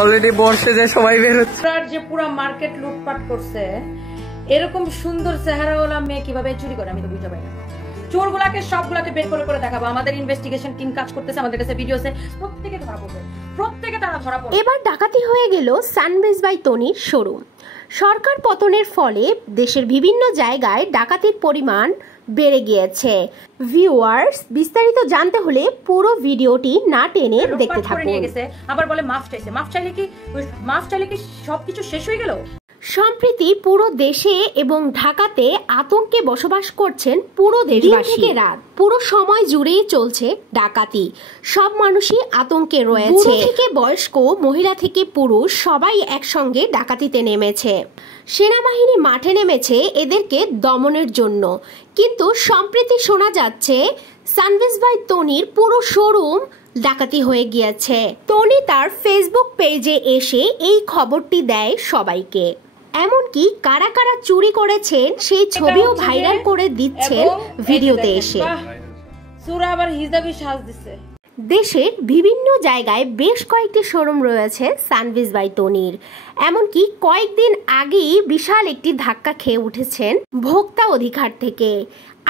Already বর্ষে যে সবাই বের হচ্ছে। যে পুরো মার্কেট লুটপাট করছে, এরকম সুন্দর চেহারাওয়ালা মেয়ে কিভাবে চুরি করে আমি তো বুঝতে পারি না। চোরগুলাকে সবগুলাকে বের করে করে দেখাবো। আমাদের ইনভেস্টিগেশন টিম কাজ করতেছে, আমাদের কাছে ভিডিও আছে, প্রত্যেকে ধরা পড়বে, প্রত্যেকে তারা ধরা পড়বে। এবার ডাকাতি হয়ে গেল সানবেজ বাই তনির শোরুম। সরকার পতনের ফলে দেশের বিভিন্ন জায়গায় ডাকাতির পরিমাণ বেড়ে গিয়েছে। ভিউয়ার্স, বিস্তারিত জানতে হলে পুরো ভিডিওটি না টেনে দেখতে থাকুন। আবার বলে মাফ চাইছে, মাফ চাইলে কি সবকিছু শেষ হয়ে গেল? সম্প্রতি পুরো দেশে এবং ঢাকাতে আতঙ্কে বসবাস করছেন পুরো দেশবাসী। থেকে রাত পুরো সময় জুড়েই চলছে ডাকাতি। সব মানুষই আতঙ্কে রয়েছে, থেকে বয়স্ক, মহিলা থেকে পুরুষ সবাই একসঙ্গে ডাকাতিতে নেমেছে। সেনাবাহিনী মাঠে নেমেছে এদেরকে দমনের জন্য। কিন্তু সম্প্রতি শোনা যাচ্ছে সানবেজ বাই তনির পুরো শোরুম ডাকাতি হয়ে গিয়েছে। তনি তার ফেসবুক পেজে এসে এই খবরটি দেয় সবাইকে। এমনকি কারা কারা চুরি করেছেন সেই ছবিও ভাইরাল করে দিচ্ছেন ভিডিওতে এসে। দেশের বিভিন্ন জায়গায় বেশ কয়েকটি শোরুম রয়েছে সানবেজ বাই তনির। এমনকি কয়েকদিন আগেই বিশাল একটি ধাক্কা খেয়ে উঠেছেন ভোক্তা অধিকার থেকে।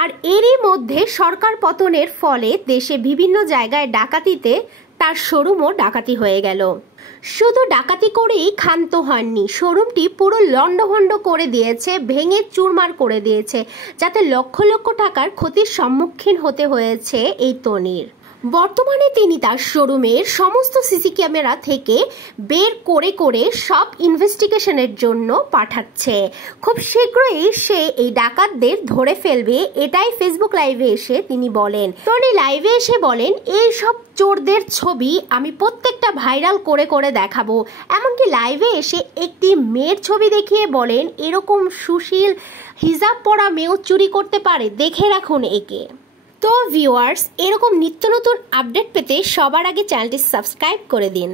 আর এরই মধ্যে সরকার পতনের ফলে দেশে বিভিন্ন জায়গায় ডাকাতিতে তার শোরুমও ডাকাতি হয়ে গেল। শুধু ডাকাতি করেই ক্ষান্ত হননি, শোরুমটি পুরো লন্ডভন্ড করে দিয়েছে, ভেঙে চুরমার করে দিয়েছে, যাতে লক্ষ লক্ষ টাকার ক্ষতির সম্মুখীন হতে হয়েছে এই তনির। বর্তমানে তিনি তার শোরুমের সমস্ত সিসি ক্যামেরা থেকে বের করে করে সব ইনভেস্টিগেশনের জন্য পাঠাচ্ছে। খুব শীঘ্রই সে এই ডাকাতদের ধরে ফেলবে, এটাই ফেসবুক লাইভে এসে তিনি বলেন। তনি লাইভে এসে বলেন, এই সব চোরদের ছবি আমি প্রত্যেকটা ভাইরাল করে করে দেখাবো। এমনকি লাইভে এসে একটি মেয়ের ছবি দেখিয়ে বলেন, এরকম সুশীল হিজাব পরা মেয়েও চুরি করতে পারে, দেখে রাখুন একে। তো ভিউয়ার্স, এরকম নিত্য নতুন আপডেট পেতে সবার আগে চ্যানেলটি সাবস্ক্রাইব করে দিন।